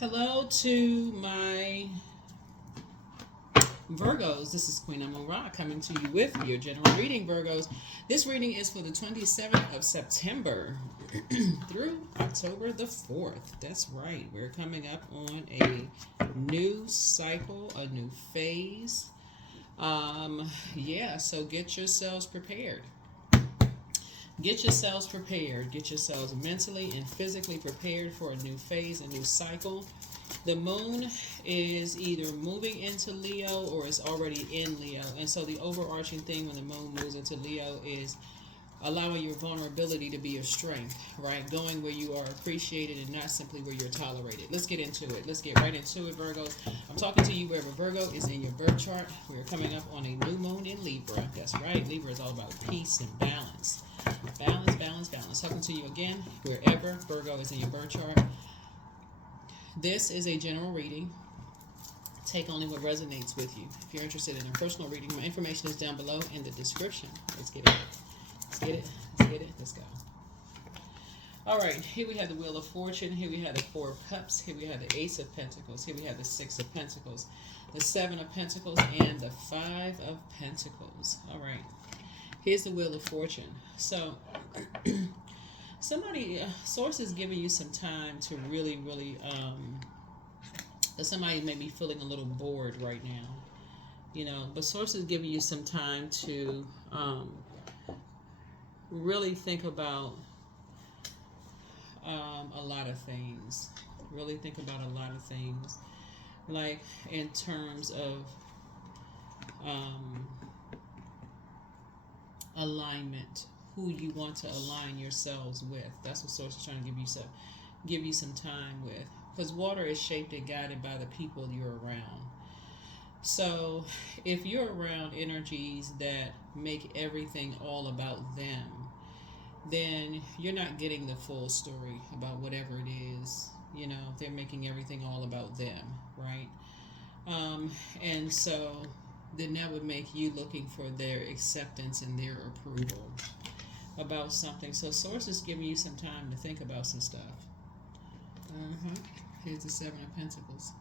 Hello to my Virgos. This is Queen Amun Ra coming to you with your general reading, Virgos. This reading is for the 27th of September through October the 4th. That's right. We're coming up on a new cycle, a new phase. So get yourselves prepared. Get yourselves prepared. Get yourselves mentally and physically prepared for a new phase, a new cycle. The moon is either moving into Leo or is already in Leo. And so the overarching thing when the moon moves into Leo is allowing your vulnerability to be your strength, right? Going where you are appreciated and not simply where you're tolerated. Let's get into it. Let's get right into it, Virgos. I'm talking to you wherever Virgo is in your birth chart. We're coming up on a new moon in Libra. That's right. Libra is all about peace and balance. Balance, balance, balance. Talking to you again wherever Virgo is in your birth chart. This is a general reading. Take only what resonates with you. If you're interested in a personal reading, my information is down below in the description. Let's get it. Let's get it. Let's get it. Let's go. All right. Here we have the Wheel of Fortune. Here we have the Four of Cups. Here we have the Ace of Pentacles. Here we have the Six of Pentacles, the Seven of Pentacles, and the Five of Pentacles. All right. Here's the Wheel of Fortune. So, source is giving you some time to really, somebody may be feeling a little bored right now, but source is giving you some time to really think about a lot of things. Really think about a lot of things, like in terms of alignment, who you want to align yourselves with. That's what source is trying to give you some time with, because water is shaped and guided by the people you're around. So if you're around energies that make everything all about them, then you're not getting the full story about whatever it is. They're making everything all about them, right? And so then that would make you looking for their acceptance and their approval about something. So source is giving you some time to think about some stuff. Here's the Seven of Pentacles.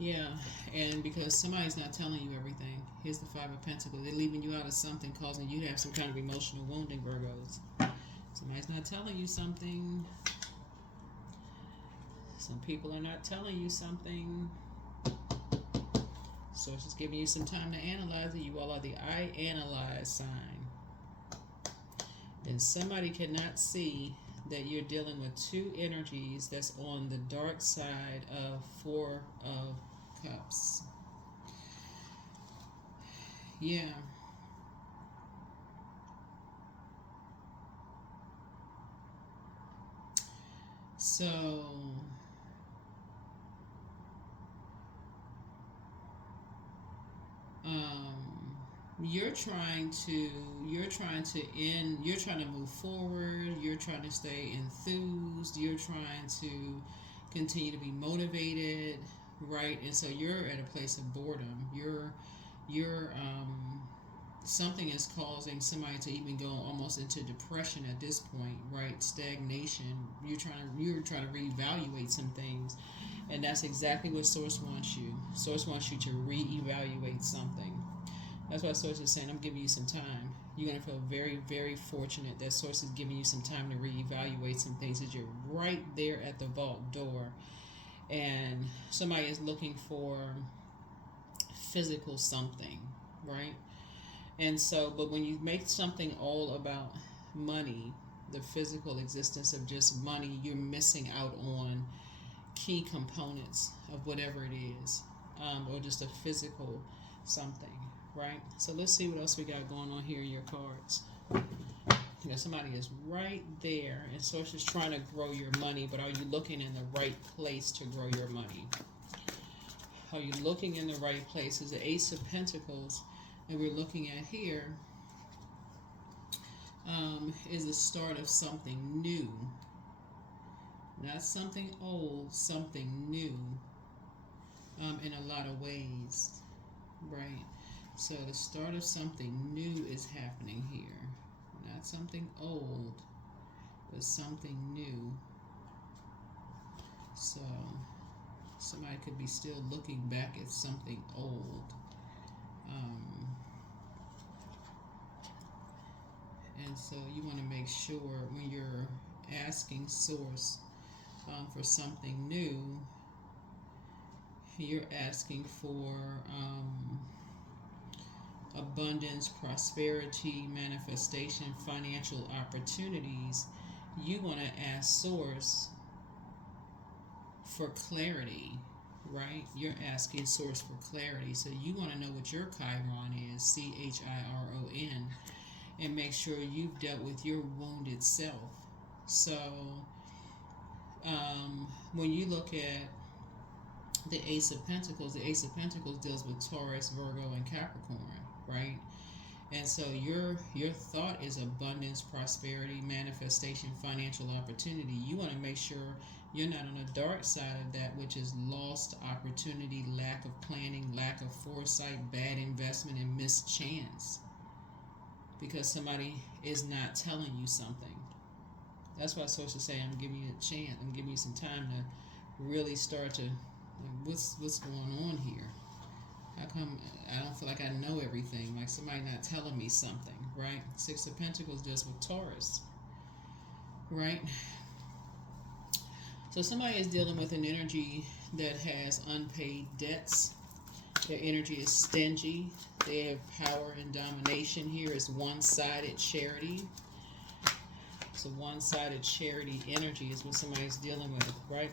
Yeah, and because somebody's not telling you everything. Here's the Five of Pentacles. They're leaving you out of something, causing you to have some kind of emotional wounding, Virgos. Somebody's not telling you something. Some people are not telling you something. Source is giving you some time to analyze it. You all are the I analyze sign. And somebody cannot see that you're dealing with two energies that's on the dark side of Four of Cups. Yeah. So you're trying to move forward, you're trying to stay enthused, you're trying to continue to be motivated, right? And so you're at a place of boredom. You're something is causing somebody to even go almost into depression at this point, right? Stagnation. You're trying to reevaluate some things, and that's exactly what source wants you. Source wants you to reevaluate something. That's why source is saying, I'm giving you some time. You're going to feel very, very fortunate that source is giving you some time to reevaluate some things, that you're right there at the vault door, and somebody is looking for physical something, right? And so, but when you make something all about money, the physical existence of just money, you're missing out on key components of whatever it is, or just a physical something, right? So let's see what else we got going on here in your cards. Somebody is right there, and source is trying to grow your money, but are you looking in the right place to grow your money? Are you looking in the right place? Is the Ace of Pentacles, and we're looking at here, is the start of something new. Not something old, something new, in a lot of ways, right? So the start of something new is happening here. Not something old, but something new. So somebody could be still looking back at something old. Um, and so you want to make sure when you're asking source for something new, you're asking for abundance, prosperity, manifestation, financial opportunities. You want to ask source for clarity, right? You're asking source for clarity. So you want to know what your Chiron is, Chiron, and make sure you've dealt with your wounded self. So when you look at the Ace of Pentacles deals with Taurus, Virgo, and Capricorn, right? And so your thought is abundance, prosperity, manifestation, financial opportunity. You want to make sure you're not on the dark side of that, which is lost opportunity, lack of planning, lack of foresight, bad investment, and missed chance. Because somebody is not telling you something. That's why sources say, I'm giving you a chance. I'm giving you some time to really start to, what's going on here? How come I don't feel like I know everything? Like somebody not telling me something, right? Six of Pentacles deals with Taurus, right? So somebody is dealing with an energy that has unpaid debts. Their energy is stingy. They have power and domination. Here is one-sided charity. So one-sided charity energy is what somebody's dealing with, right?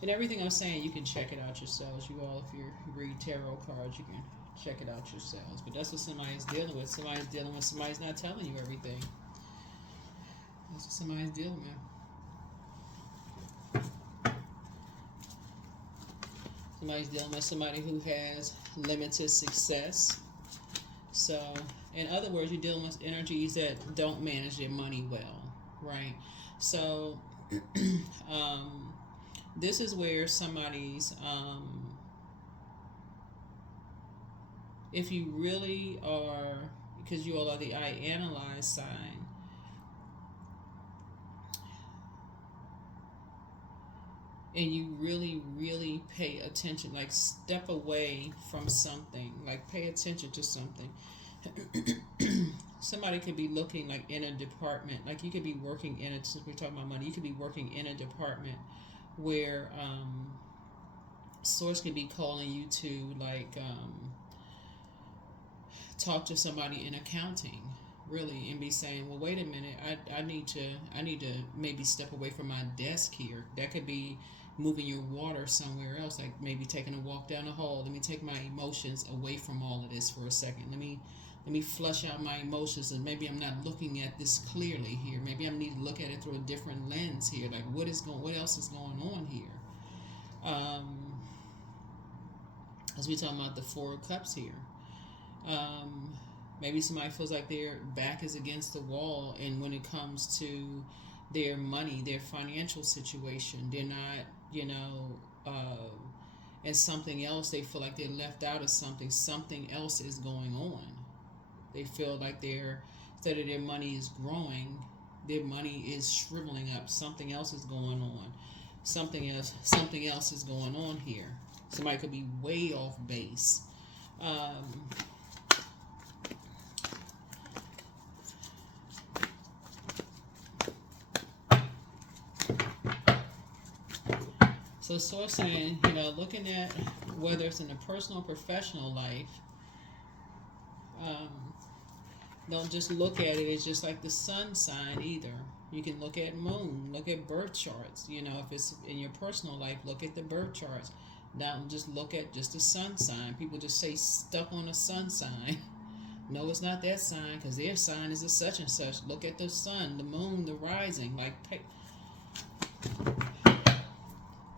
And everything I'm saying, you can check it out yourselves. You all, if you read tarot cards, you can check it out yourselves. But that's what somebody's dealing with. Somebody's dealing with somebody's not telling you everything. That's what somebody's dealing with. Somebody's dealing with somebody who has limited success. So, in other words, you're dealing with energies that don't manage their money well, right? So, this is where somebody's, if you really are, because you all are the I analyze sign, and you really, really pay attention, like step away from something, like pay attention to something. Somebody could be looking like in a department, like you could be working in it, since we're talking about money, you could be working in a department where source could be calling you to like talk to somebody in accounting, really, and be saying, well, wait a minute, I need to maybe step away from my desk here. That could be moving your water somewhere else, like maybe taking a walk down the hall. Let me take my emotions away from all of this for a second. Let me flush out my emotions, and maybe I'm not looking at this clearly here. Maybe I need to look at it through a different lens here. Like what else is going on here? As we talking about the Four of Cups here. Maybe somebody feels like their back is against the wall, and when it comes to their money, their financial situation, they're not, and something else, they feel like they're left out of something. Something else is going on. They feel like instead of their money is growing, their money is shriveling up. Something else is going on. Something else is going on here. Somebody could be way off base. So source saying, looking at whether it's in a personal or professional life, don't just look at it as just like the sun sign either. You can look at moon, look at birth charts. If it's in your personal life, look at the birth charts. Don't just look at just the sun sign. People just say stuck on a sun sign. No, it's not that sign, because their sign is a such and such. Look at the sun, the moon, the rising.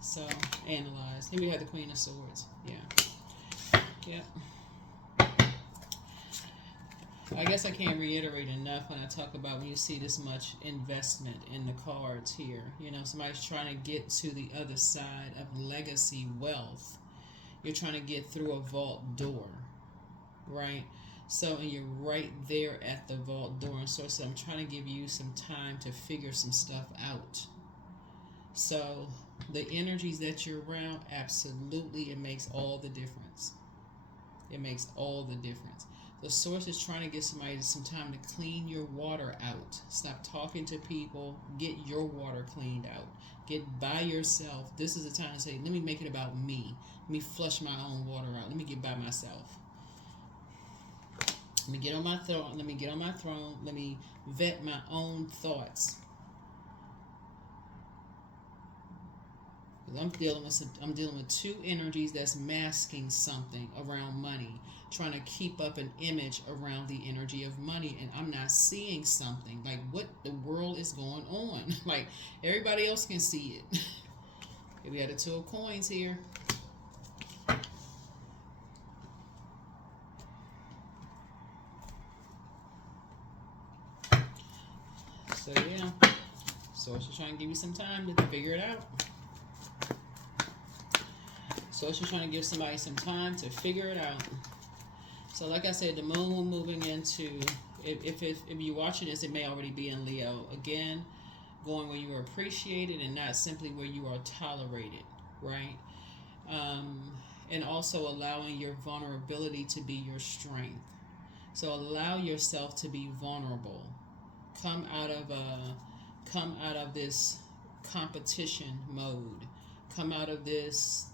So, analyze. Here we have the Queen of Swords. Yeah. I guess I can't reiterate enough when I talk about when you see this much investment in the cards here. Somebody's trying to get to the other side of legacy wealth. You're trying to get through a vault door, right? So, and you're right there at the vault door. And so I'm trying to give you some time to figure some stuff out. So, The energies that you're around, absolutely, it makes all the difference. It makes all the difference. The source is trying to get somebody some time to clean your water out. Stop talking to people. Get your water cleaned out. Get by yourself. This is the time to say, let me make it about me. Let me flush my own water out. Let me get by myself. Let me get on my throne. Let me get on my throne. Let me vet my own thoughts. I'm dealing with two energies that's masking something around money, trying to keep up an image around the energy of money, and I'm not seeing something. Like, what the world is going on? Like, everybody else can see it. Okay, we had a two of coins here. So yeah, Source is trying to give you some time to figure it out. So she's trying to give somebody some time to figure it out. So like I said, the moon will moving into, if you're watching this, it may already be in Leo. Again, going where you are appreciated and not simply where you are tolerated, right? And also allowing your vulnerability to be your strength. So allow yourself to be vulnerable. Come out of this competition mode. Come out of this,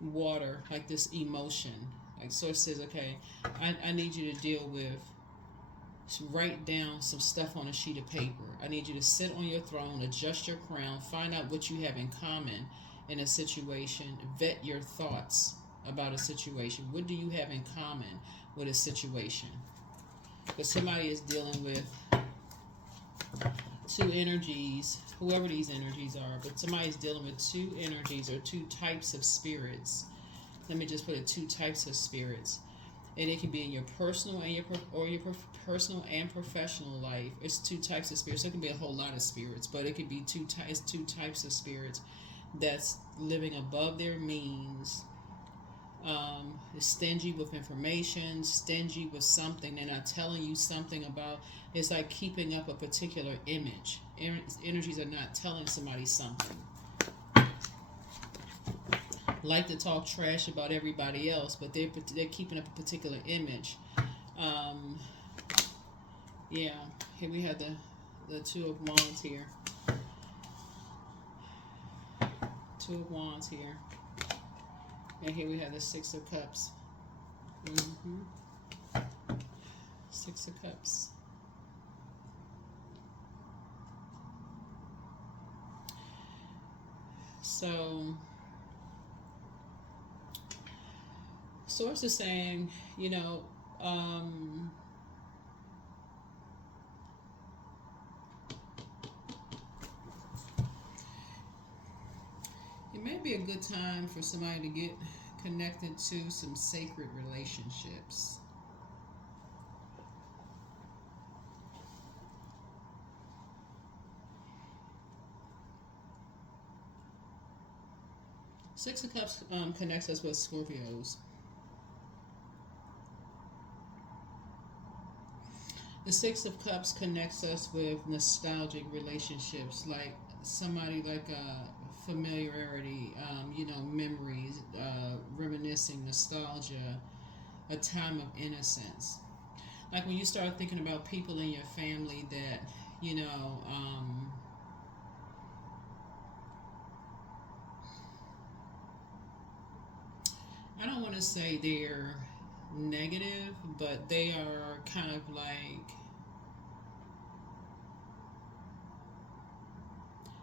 water, like this emotion. Like Source says, okay, I need you to deal with, write down some stuff on a sheet of paper. I need you to sit on your throne, adjust your crown, find out what you have in common in a situation, vet your thoughts about a situation. What do you have in common with a situation? Because somebody is dealing with two energies, whoever these energies are, but somebody's dealing with two energies or two types of spirits. Let me just put it, two types of spirits, and it can be in your personal and your personal and professional life. It's two types of spirits. So it can be a whole lot of spirits, but it could be two types of spirits that's living above their means. Is stingy with information, stingy with something. They're not telling you something about. It's like keeping up a particular image. Energies are not telling somebody something. Like to talk trash about everybody else, but they're keeping up a particular image. Yeah, here we have the Two of Wands here. Two of Wands here. And here we have the Six of Cups. Six of Cups. So, Source is saying, it may be a good time for somebody to get connected to some sacred relationships. Six of Cups connects us with Scorpios. The Six of Cups connects us with nostalgic relationships, like somebody like familiarity, memories, reminiscing, nostalgia, a time of innocence. Like when you start thinking about people in your family that, I don't want to say they're negative, but they are kind of like,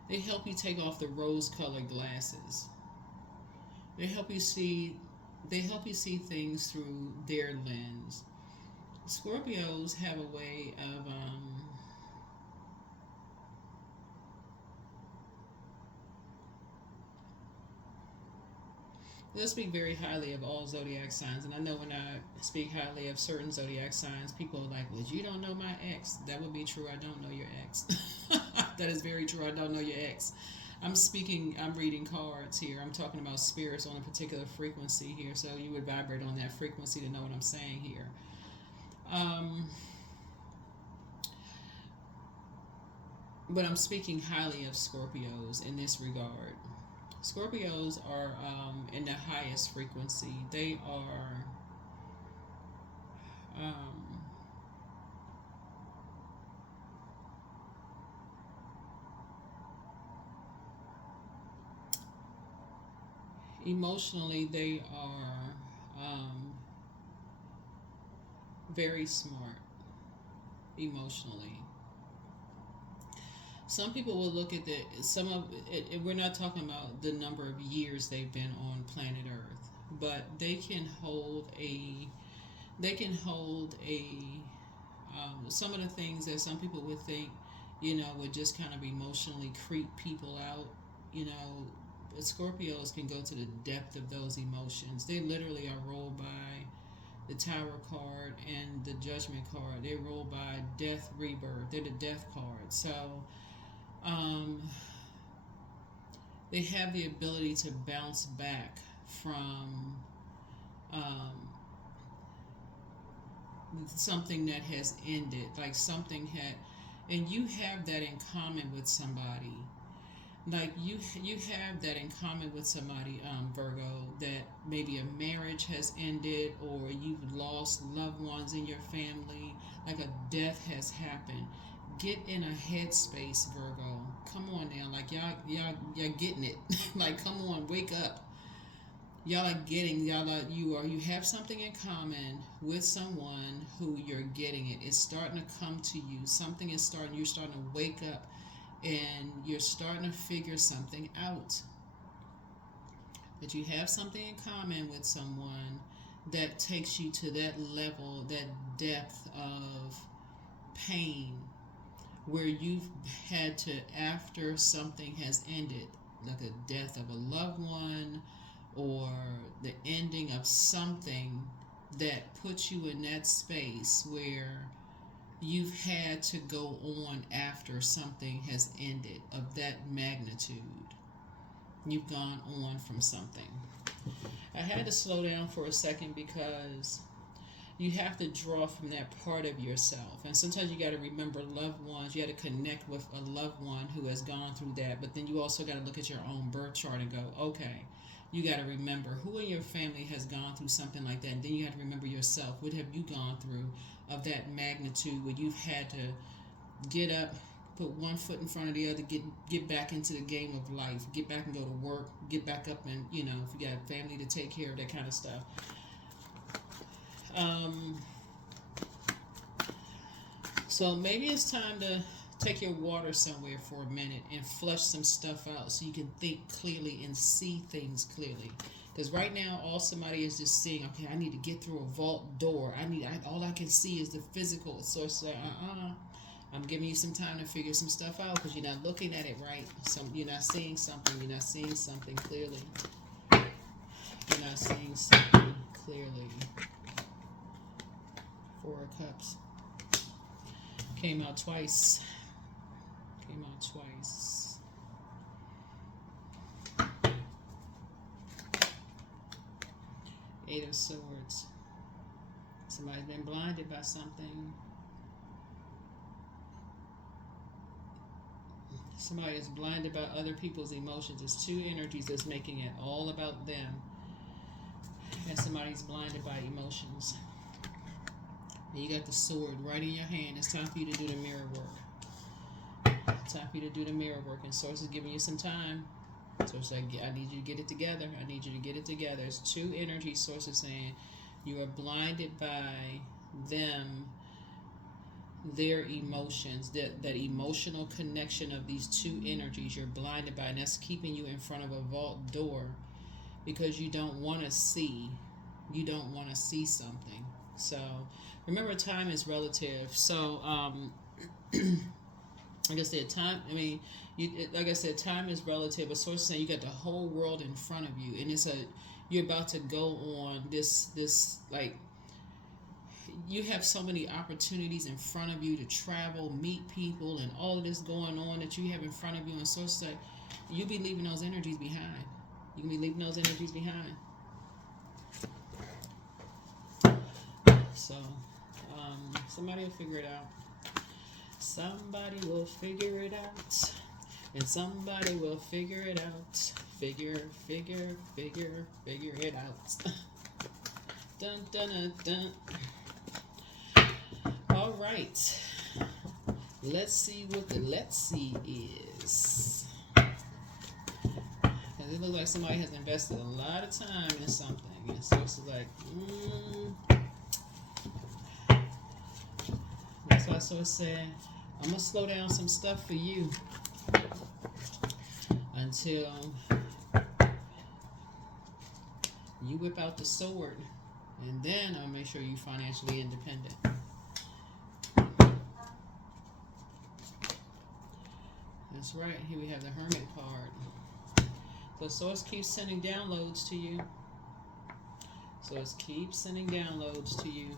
they help you take off the rose-colored glasses. They help you see things through their lens. Scorpios have a way of they'll speak very highly of all zodiac signs, and I know when I speak highly of certain zodiac signs, people are like, well, you don't know my ex. That would be true. I don't know your ex. That is very true. I don't know your ex. I'm reading cards here. I'm talking about spirits on a particular frequency here, so you would vibrate on that frequency to know what I'm saying here. but I'm speaking highly of Scorpios in this regard. Scorpios are in the highest frequency. They are um, emotionally, they are very smart emotionally. Some people will look at some of it, we're not talking about the number of years they've been on planet Earth, but they can hold a some of the things that some people would think, would just kind of emotionally creep people out. You know, Scorpios can go to the depth of those emotions. They literally are ruled by the Tower card and the Judgment card. They're ruled by death, rebirth. They're the death card. So um, they have the ability to bounce back from um, something that has ended, like something had, and you have that in common with somebody. Like you have that in common with somebody, Virgo, that maybe a marriage has ended, or you've lost loved ones in your family, like a death has happened. Get in a headspace, Virgo. Come on now, like y'all getting it. Like, come on, wake up. You have something in common with someone who you're getting it. It's starting to come to you. Something is starting. You're starting to wake up, and you're starting to figure something out. That you have something in common with someone that takes you to that level, that depth of pain, where you've had to, after something has ended, like a death of a loved one or the ending of something, that puts you in that space where you've had to go on after something has ended of that magnitude. You've gone on from something. I had to slow down for a second because you have to draw from that part of yourself. And sometimes you got to remember loved ones. You got to connect with a loved one who has gone through that. But then you also got to look at your own birth chart and go, okay, you got to remember who in your family has gone through something like that. And then you have to remember yourself. What have you gone through of that magnitude where you've had to get up, put one foot in front of the other, get back into the game of life, get back and go to work, get back up, and if you got family to take care of, that kind of stuff. So maybe it's time to take your water somewhere for a minute and flush some stuff out so you can think clearly and see things clearly. Because right now, all somebody is just seeing, okay, I need to get through a vault door. All I can see is the physical. So it's like, I'm giving you some time to figure some stuff out because you're not looking at it right. So you're not seeing something. You're not seeing something clearly. You're not seeing something clearly. Four of Cups. Came out twice. Eight of Swords. Somebody's been blinded by something. Somebody is blinded by other people's emotions. It's two energies that's making it all about them. And somebody's blinded by emotions. And you got the sword right in your hand. It's time for you to do the mirror work. It's time for you to do the mirror work. And Source is giving you some time. So it's like, I need you to get it together. I need you to get it together. It's two energy sources saying you are blinded by them, their emotions, that emotional connection of these two energies you're blinded by, and that's keeping you in front of a vault door because you don't want to see something. So remember, time is relative. So like I said, time time is relative. A source is saying you got the whole world in front of you, and you're about to go on this like, you have so many opportunities in front of you to travel, meet people, and all of this going on that you have in front of you. And source say you'll be leaving those energies behind. You can be leaving those energies behind. So somebody will figure it out. Somebody will figure it out. And somebody will figure it out. Figure it out. Dun dun dun dun. All right. Let's see what the let's see is. Because it looks like somebody has invested a lot of time in something. And so it's like, that's why I sort of said, I'm going to slow down some stuff for you until you whip out the sword. And then I'll make sure you're financially independent. That's right. Here we have the Hermit card. So Source keeps sending downloads to you. Source keeps sending downloads to you.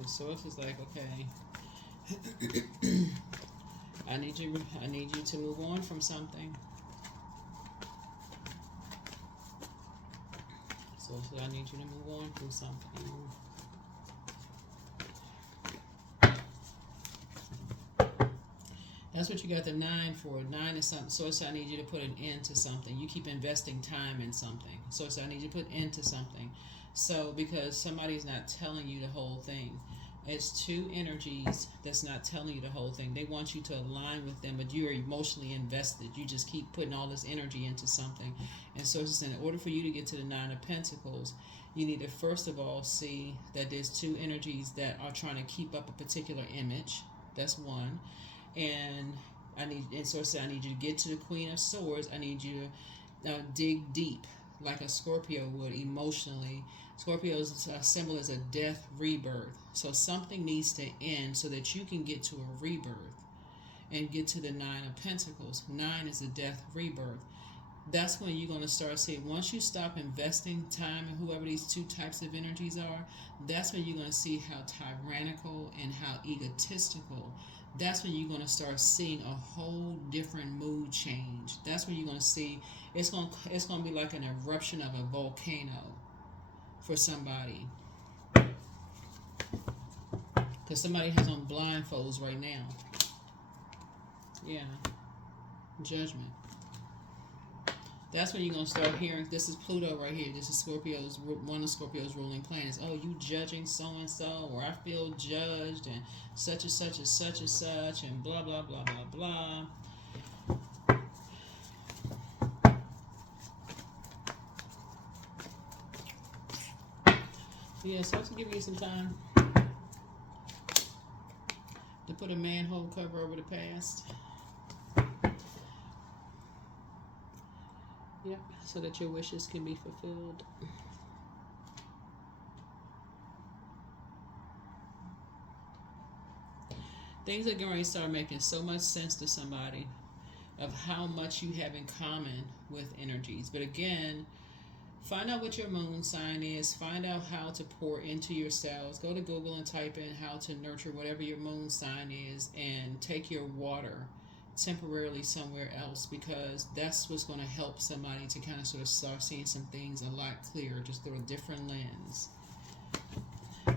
The Source is like, okay, I need you to move on from something. Source says, I need you to move on from something. That's what you got the 9 for. 9 is something. Source, I need you to put an end to something. You keep investing time in something. Source, I need you to put end to something. So, because somebody's not telling you the whole thing. It's two energies that's not telling you the whole thing. They want you to align with them, but you're emotionally invested. You just keep putting all this energy into something. And so, in order for you to get to the 9 of Pentacles, you need to first of all see that there's two energies that are trying to keep up a particular image. That's one. And I need you to get to the Queen of Swords. I need you to dig deep, like a Scorpio would emotionally. Scorpio's symbol is a death rebirth. So something needs to end so that you can get to a rebirth and get to the 9 of Pentacles. 9 is a death rebirth. That's when you're going to start seeing, once you stop investing time in whoever these two types of energies are, that's when you're going to see how tyrannical and how egotistical. That's when you're going to start seeing a whole different mood change. That's when you're going to see it's going to be like an eruption of a volcano for somebody. Because somebody has on blindfolds right now. Yeah. Judgment. That's when you're going to start hearing, this is Pluto right here. This is one of Scorpio's ruling planets. Oh, you judging so-and-so, or I feel judged, and such and such and such and such, and blah, blah, blah, blah, blah. Yeah, so I can give you some time to put a manhole cover over the past. Yep, so that your wishes can be fulfilled. Things are going to start making so much sense to somebody of how much you have in common with energies. But again, find out what your moon sign is. Find out how to pour into yourselves. Go to Google and type in how to nurture whatever your moon sign is, and take your water temporarily somewhere else, because that's what's going to help somebody to kind of sort of start seeing some things a lot clearer, just through a different lens.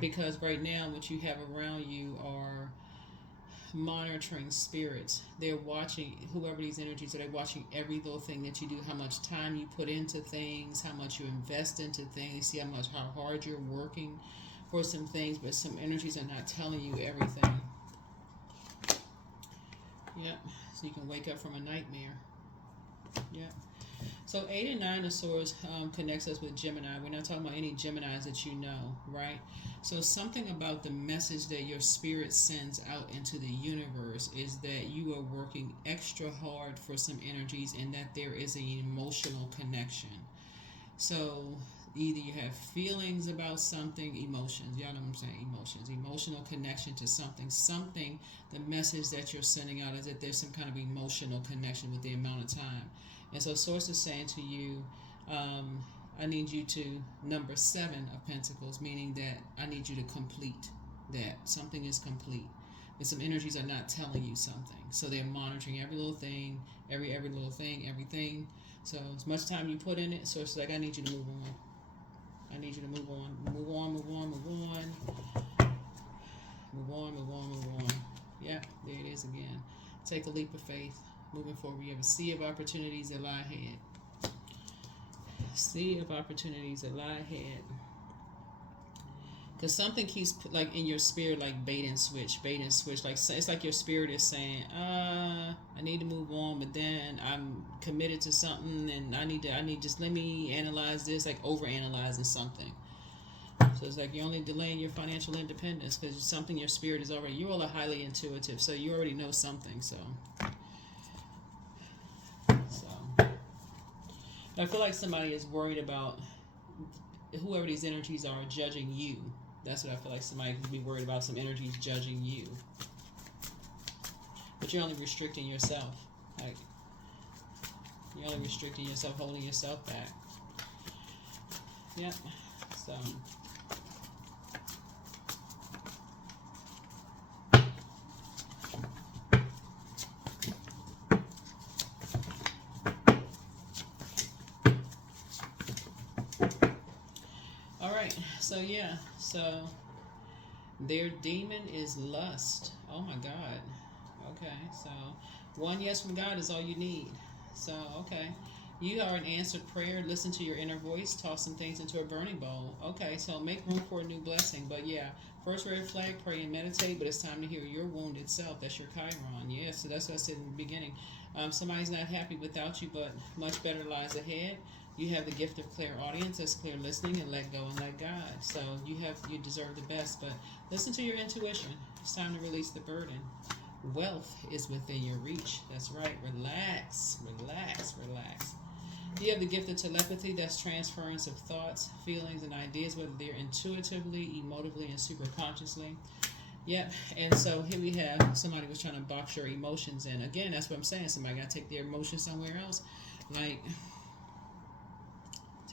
Because right now what you have around you are monitoring spirits. They're watching whoever these energies are. They're watching every little thing that you do, how much time you put into things, how much you invest into things. They see how hard you're working for some things, but some energies are not telling you everything. Yep. So you can wake up from a nightmare. Yep. So 8 and 9 of Swords connects us with Gemini. We're not talking about any Geminis that you know, right? So something about the message that your spirit sends out into the universe is that you are working extra hard for some energies, and that there is an emotional connection. So either you have feelings about something, emotions. Y'all know what I'm saying, emotions. Emotional connection to something. Something, the message that you're sending out is that there's some kind of emotional connection with the amount of time. And so Source is saying to you, I need you to number 7 of Pentacles, meaning that I need you to complete that. Something is complete. But some energies are not telling you something. So they're monitoring every little thing, every little thing, everything. So as much time you put in it, so it's like, I need you to move on. I need you to move on. Move on, move on, move on. Move on, move on, move on. Yep, there it is again. Take a leap of faith. Moving forward, you have a sea of opportunities that lie ahead. Sea of opportunities that lie ahead. Because something keeps like in your spirit, like bait and switch, bait and switch. Like it's like your spirit is saying, I need to move on, but then I'm committed to something, and I need just let me analyze this, like over analyzing something. So it's like you're only delaying your financial independence because something your spirit is already. You all are highly intuitive, so you already know something. So I feel like somebody is worried about whoever these energies are judging you. That's what I feel like somebody could be worried about, some energies judging you. But you're only restricting yourself. Like, you're only restricting yourself, holding yourself back. Yep. So. So yeah, so their demon is lust. Oh my God. Okay, so one yes from God is all you need. So, okay. You are an answered prayer. Listen to your inner voice. Toss some things into a burning bowl. Okay, so make room for a new blessing. But yeah, first red flag, pray and meditate. But it's time to heal your wounded self. That's your Chiron. Yeah, so that's what I said in the beginning. Somebody's not happy without you, but much better lies ahead. You have the gift of clairaudience, that's clear listening, and let go and let God. So you deserve the best, but listen to your intuition. It's time to release the burden. Wealth is within your reach. That's right. Relax, relax, relax. You have the gift of telepathy, that's transference of thoughts, feelings, and ideas, whether they're intuitively, emotively, and superconsciously. Yep. And so here we have somebody was trying to box your emotions in. Again, that's what I'm saying. Somebody got to take their emotions somewhere else. Like,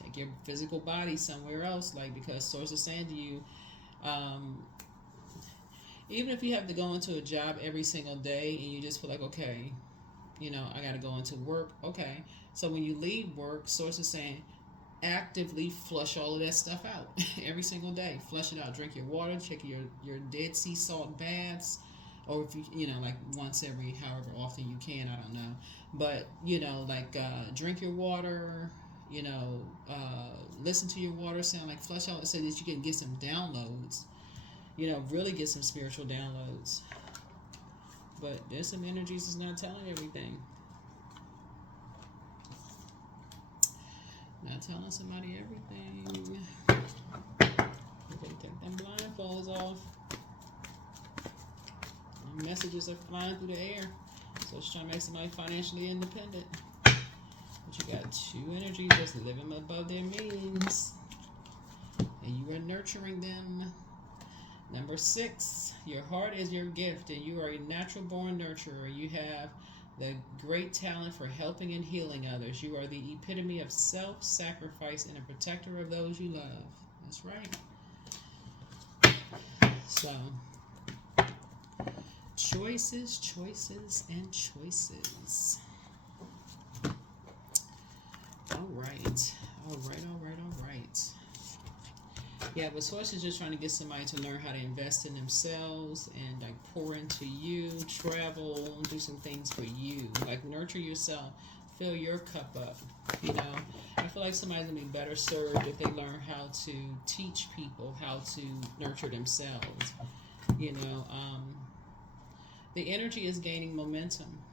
take your physical body somewhere else. Like, because Source is saying to you, even if you have to go into a job every single day and you just feel like, okay, I got to go into work. Okay. So when you leave work, Source is saying, actively flush all of that stuff out every single day. Flush it out. Drink your water. Check your Dead Sea salt baths, or if you like once every however often you can. I don't know, but drink your water. Listen to your water sound, like flush out so that you can get some downloads. Really get some spiritual downloads. But there's some energies that's not telling everything. Not telling somebody everything. Okay, take them blindfolds off. And messages are flying through the air. So it's trying to make somebody financially independent. But you got two energies that's living above their means. And you are nurturing them. Number 6, your heart is your gift, and you are a natural born nurturer. You have the great talent for helping and healing others. You are the epitome of self-sacrifice and a protector of those you love. That's right. So, choices, choices, and choices. All right. All right, all right, all right. Yeah, but Source is just trying to get somebody to learn how to invest in themselves and like pour into you, travel, do some things for you. Like nurture yourself, fill your cup up. I feel like somebody's gonna be better served if they learn how to teach people how to nurture themselves. The energy is gaining momentum.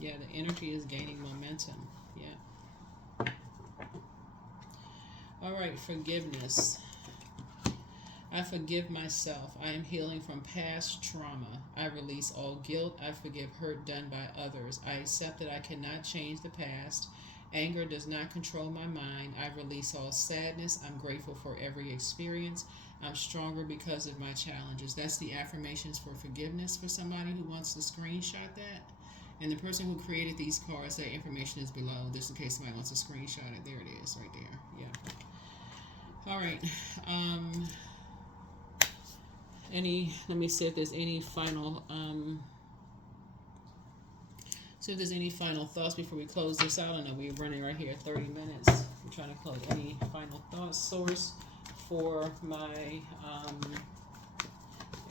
Yeah, the energy is gaining momentum. Yeah. All right, forgiveness. I forgive myself. I am healing from past trauma. I release all guilt. I forgive hurt done by others. I accept that I cannot change the past. Anger does not control my mind. I release all sadness. I'm grateful for every experience. I'm stronger because of my challenges. That's the affirmations for forgiveness for somebody who wants to screenshot that. And the person who created these cards, that information is below, just in case somebody wants to screenshot it. There it is, right there. Yeah. All right. Let me see if there's any final thoughts before we close this out. I know we're running right here 30 minutes. I'm trying to close. Any final thoughts, Source, for my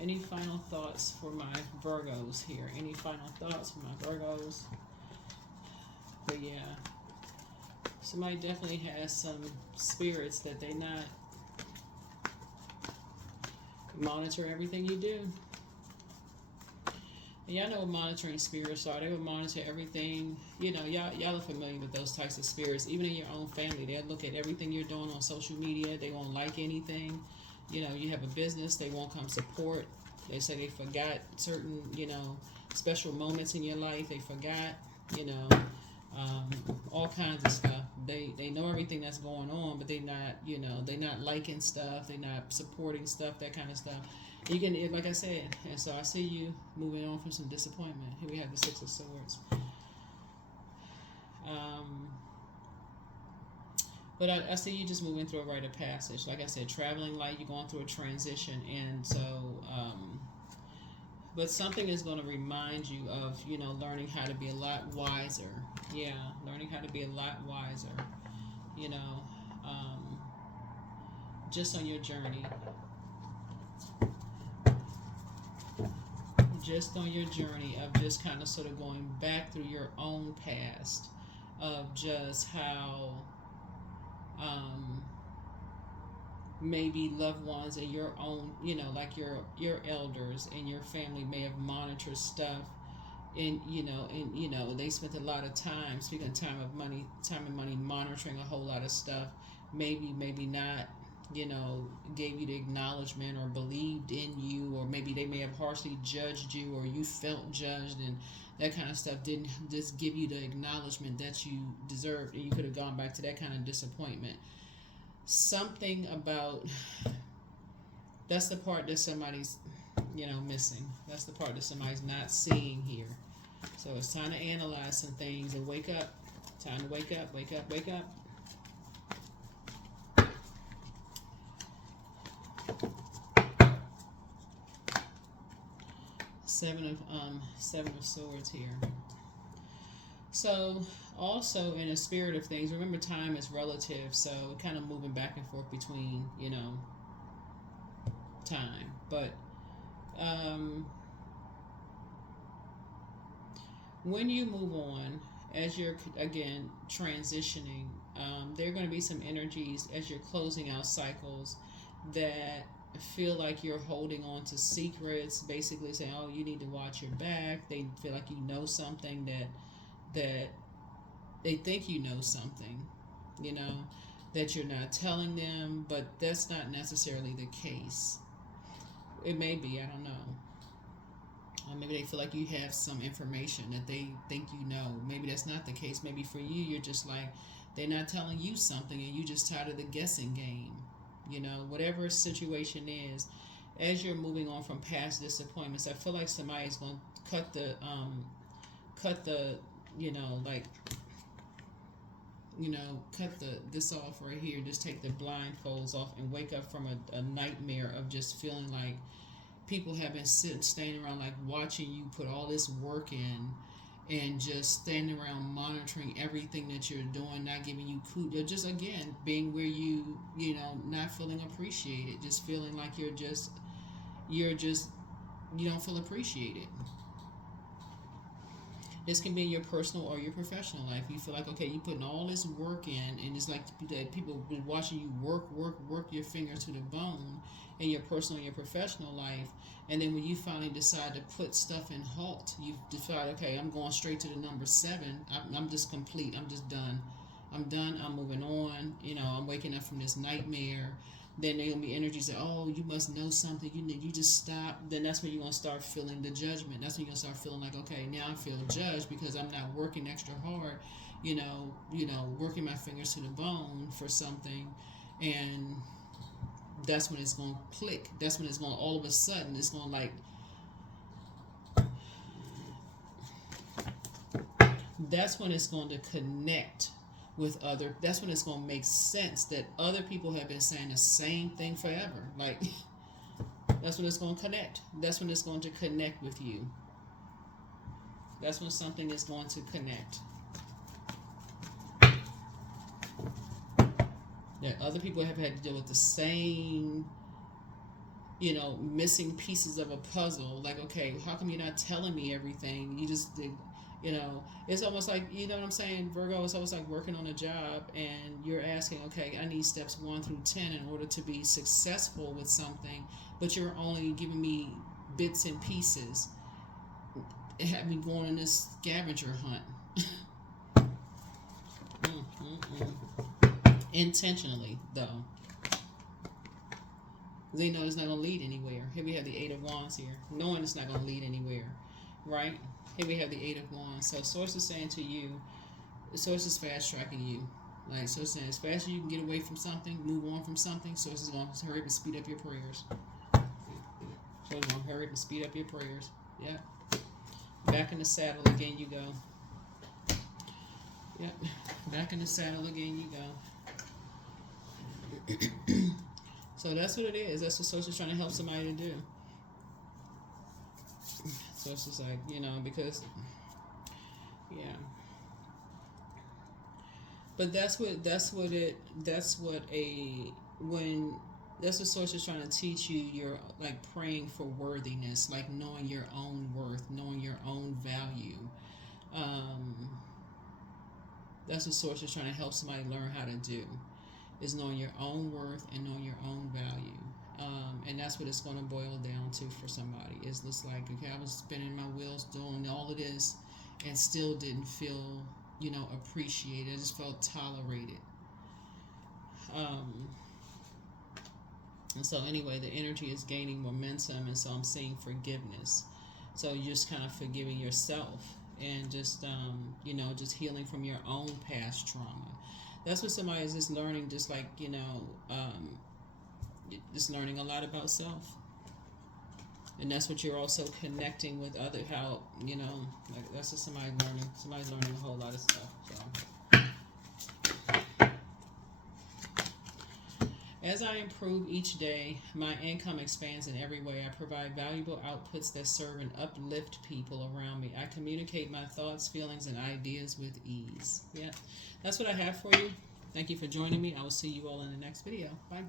Any final thoughts for my Virgos here? Any final thoughts for my Virgos? But yeah, somebody definitely has some spirits that they not monitor everything you do. And y'all know what monitoring spirits are. They will monitor everything. You know, y'all are familiar with those types of spirits. Even in your own family, they'll look at everything you're doing on social media. They won't like anything. You know, you have a business, they won't come support. They say they forgot certain, you know, special moments in your life. They forgot, you know, all kinds of stuff. They know everything that's going on, but they not, you know, they not liking stuff. They not supporting stuff, that kind of stuff. You can, like I said, and so I see you moving on from some disappointment. Here we have the Six of Swords. But I see you just moving through a rite of passage. Like I said, traveling light, you're going through a transition. And so, but something is going to remind you of, you know, learning how to be a lot wiser. Yeah, learning how to be a lot wiser, you know, just on your journey. Just on your journey of just kind of sort of going back through your own past of just how maybe loved ones and your own, you know, like your elders and your family may have monitored stuff, and you know they spent a lot of time, speaking of time and money, monitoring a whole lot of stuff. Maybe not, you know, gave you the acknowledgement or believed in you, or maybe they may have harshly judged you, or you felt judged, and that kind of stuff didn't just give you the acknowledgement that you deserved, and you could have gone back to that kind of disappointment. Something about, that's the part that somebody's, you know, missing. That's the part that somebody's not seeing here. So it's time to analyze some things and wake up. Time to wake up, wake up, wake up. Seven of Swords here. So also in the spirit of things, remember time is relative, so kind of moving back and forth between, you know, time. But when you move on, as you're again transitioning, there are going to be some energies as you're closing out cycles that feel like you're holding on to secrets, basically saying, oh, you need to watch your back. They feel like you know something, that they think you know something, you know, that you're not telling them, but that's not necessarily the case. It may be, I don't know. Maybe they feel like you have some information that they think you know. Maybe that's not the case. Maybe for you, you're just like, they're not telling you something and you just tired of the guessing game. You know, whatever situation is, as you're moving on from past disappointments, I feel like somebody's going to cut the, you know, like, you know, this off right here. Just take the blindfolds off and wake up from a nightmare of just feeling like people have been standing around, like watching you put all this work in, and just standing around monitoring everything that you're doing, not giving you kudos, just again being where you know, not feeling appreciated, just feeling like you don't feel appreciated. This can be in your personal or your professional life. You feel like, okay, you putting all this work in, and it's like that people have been watching you work your fingers to the bone in your personal and your professional life. And then when you finally decide to put stuff in halt, you decide, okay, I'm going straight to the number 7. I'm just complete. I'm just done. I'm done. I'm moving on. You know, I'm waking up from this nightmare. Then there'll be energies that, oh, you must know something. You just stop. Then that's when you're going to start feeling the judgment. That's when you're going to start feeling like, okay, now I feel judged because I'm not working extra hard, you know, working my fingers to the bone for something. And that's when it's going to click. That's when it's going to, all of a sudden, it's going to like, that's when it's going to connect with other, that's when it's going to make sense that other people have been saying the same thing forever. Like, that's when it's going to connect. That's when it's going to connect with you. That's when something is going to connect. That other people have had to deal with the same missing pieces of a puzzle. Like, okay, how come you're not telling me everything? You just did, it's almost like, you know what I'm saying, Virgo, it's almost like working on a job and you're asking, okay, I need steps 1 through 10 in order to be successful with something, but you're only giving me bits and pieces. It had me going on this scavenger hunt. Intentionally, though. They know it's not going to lead anywhere. Here we have the Eight of Wands here, knowing it's not going to lead anywhere, right? Here we have the Eight of Wands. So Source is saying to you, Source is fast tracking you. Like, Source is saying, as fast as you can get away from something, move on from something, Source is going to hurry up and speed up your prayers. So it's going to hurry up and speed up your prayers. Yeah. Back in the saddle again you go. Yep. Back in the saddle again you go. So that's what it is. That's what Source is trying to help somebody to do. So it's just like, because, yeah. But that's what Source is trying to teach you. You're like praying for worthiness, like knowing your own worth, knowing your own value. That's what Source is trying to help somebody learn how to do, is knowing your own worth and knowing your own value. And that's what it's going to boil down to for somebody. It's just like, okay, I was spinning my wheels doing all of this and still didn't feel, appreciated. I just felt tolerated. And so anyway, the energy is gaining momentum, and so I'm seeing forgiveness. So you're just kind of forgiving yourself and just, just healing from your own past trauma. That's what somebody is just learning, just like, just learning a lot about self. And that's what you're also connecting with other, how, like that's what somebody's learning. Somebody's learning a whole lot of stuff. So as I improve each day, my income expands in every way. I provide valuable outputs that serve and uplift people around me. I communicate my thoughts, feelings, and ideas with ease. Yeah, that's what I have for you. Thank you for joining me. I will see you all in the next video. Bye.